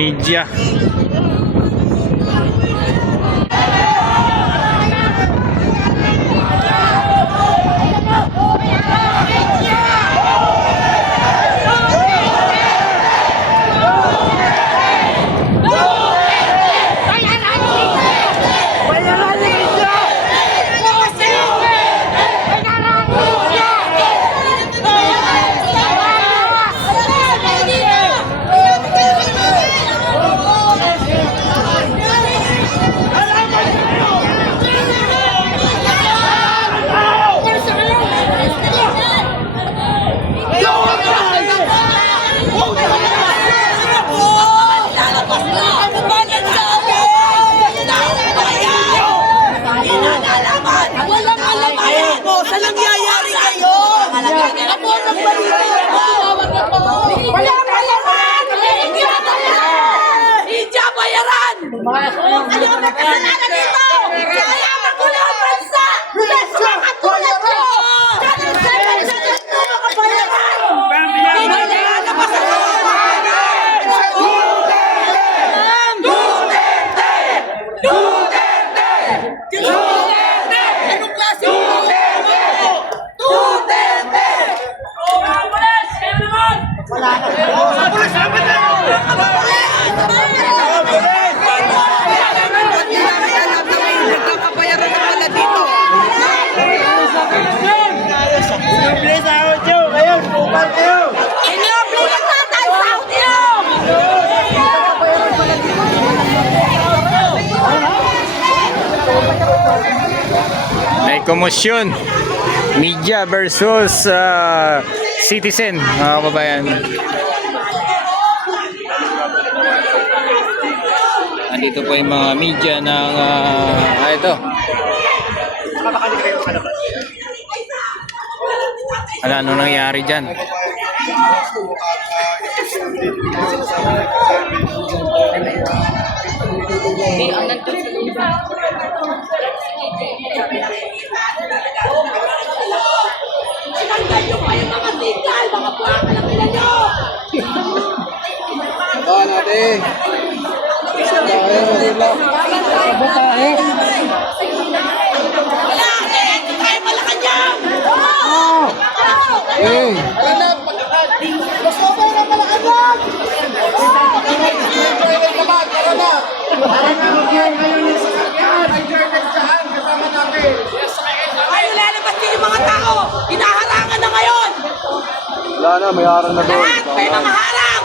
media. May komosyon, media versus citizen, mga kababayan. Andito po yung mga media ng ito. Ano nangyari dyan? Lalabas din yung mga tao. Hinaharangan na ngayon. Wala na, may harang na doon. Lahat may mga harang.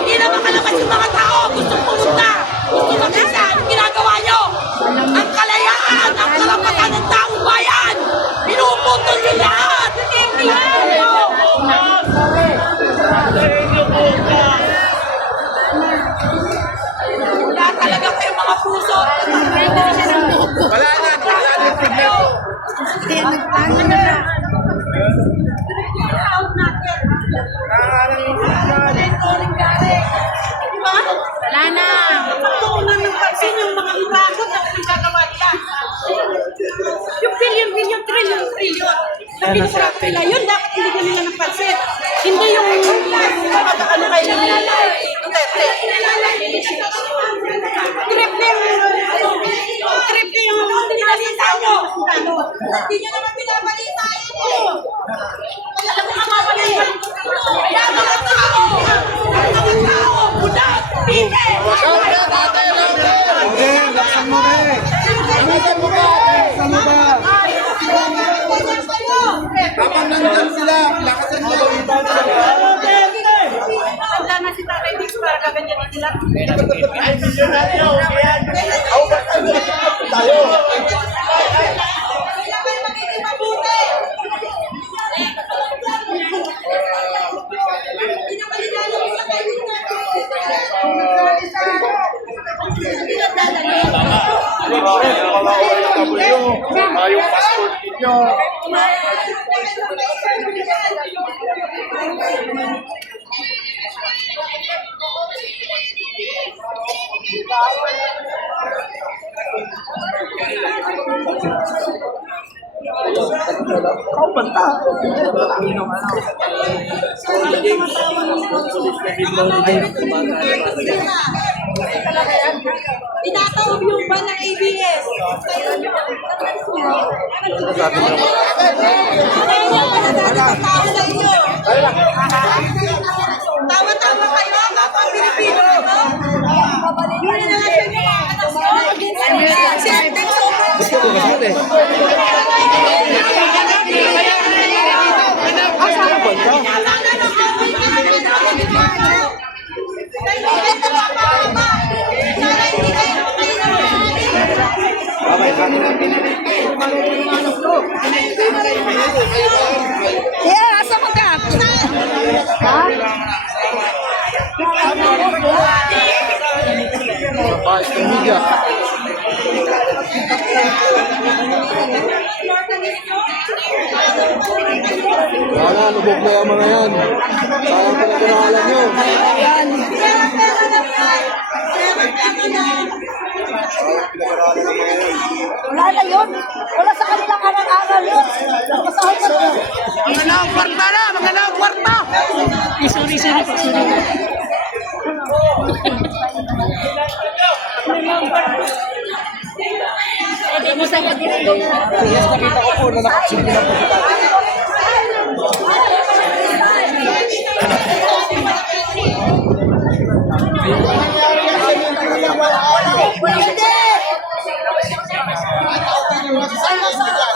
Hindi na makalabas yung mga tao. Gustong pumunta. Gusto mag-isa. Anong ginagawa nyo? Ang kalayaan, ang karapatan ng taong bayan. Pinuputol nyo lahat. Wala talaga kayong mga puso. Wala na, wala na. Wala na. Pagtuunan ng pansin yung mga urakot na pinagagawa nila. Yung billion, trillion. Na pinagagawa nila yun, dapat hindi nila ng pansin. Hindi yung ano kay Duterte. Triple yung pinalita nyo. Hindi nyo naman pinabalita yun. Alam mo kamabalita. Kaya mga tao, budak, pite. Laksan mo ba? Kapag nandyan sila, lakasan mo. Wala na si Tatay Dix para gaganyan sila. Tayo. Yung passport ninyo. Tinatawag yung ba ng ABS? Tawa-tawa kayo, mga Pilipino. Yun na nga siya niya. Yeah, asa mo ka? Wala, lubog na yung mga yan. Sayang talaga ng alam nyo. Wala na yun. Wala sa kanilang aral-aral yun. Masahod na yun. Magandang kwarta na! Magandang kwarta! Sorry. Yes, nakita ko po na nakasilbi na po.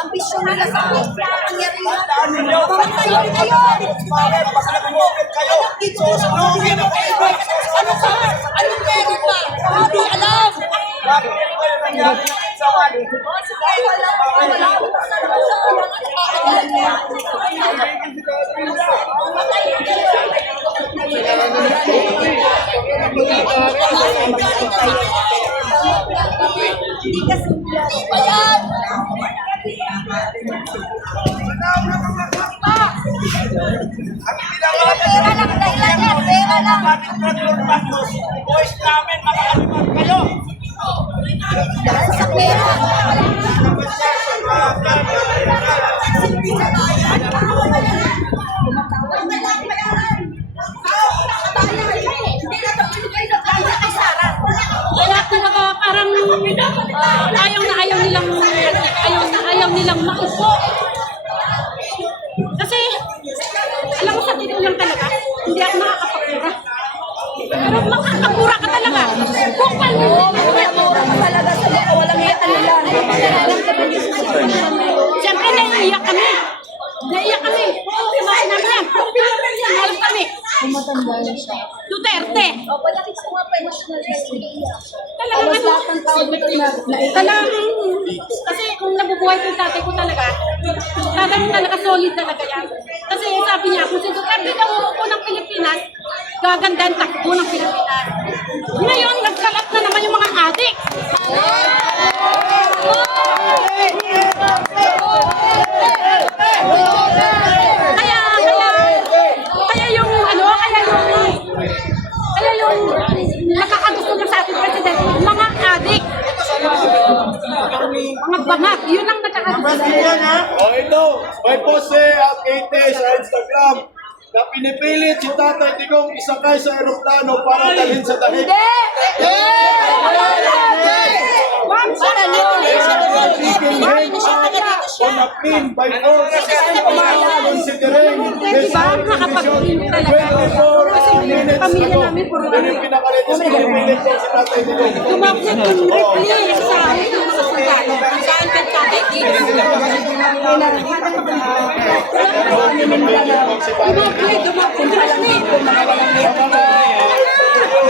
Ambisyon nila sa pangyarihan. Pamantayin kayo. Ano ka? Anong meron ba? Hindi alam. Hindi kasi pa yan. Pera lang, dahilan yan. Pera lang. Boys namin, mga animal kayo! Dahil sa pera. Kaya talaga parang ayaw nilang maupo. Kasi alam mo sa tito lang talaga, hindi ako makakapagpura. Pero makakapura ka talaga. Kung paano makakapura ka talaga sa mga walang iyakan nila. Siyempre naiiyak kami. Kumain namin yan. Alam kami. Matanda na siya. Duterte. O, palakit sa mga national Talagang Tapos lahat ng tao dito na talagang, kasi kung nabubuhay ko tatay ko talaga, talaga solid talaga yan. Kasi sabi niya, kung si Duterte daw uupo ng Pilipinas, gaganda ang takbo ng Pilipinas. Ngayon, nagkalat na naman yung mga adik. Kaya yung nakakagusto na sa ating president, mga adik. Mga bangat, yun ang nakakagusto. O ito, may post at Kate sa Instagram na pinipilit si Tatay Digong isakay sa aeroplano para dalhin sa dahig. On a plane by force, considering the Nakapag-pin talaga. 24 minutes Pamilya ago. namin, puro Yun yung pinakalit sa pinipilit po si Tatay Digong. Tumawag na kung reply sa amin ng mga sundalo. Saan ka tatay dito?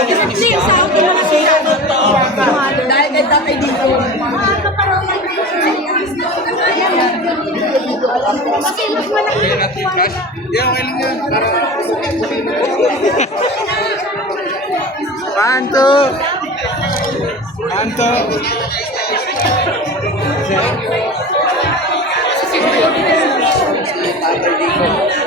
Directly sa akin mga sundalo. Dahil kay tatay dito. Kasi mas malaki. Panto! Panto! Tatay Digong.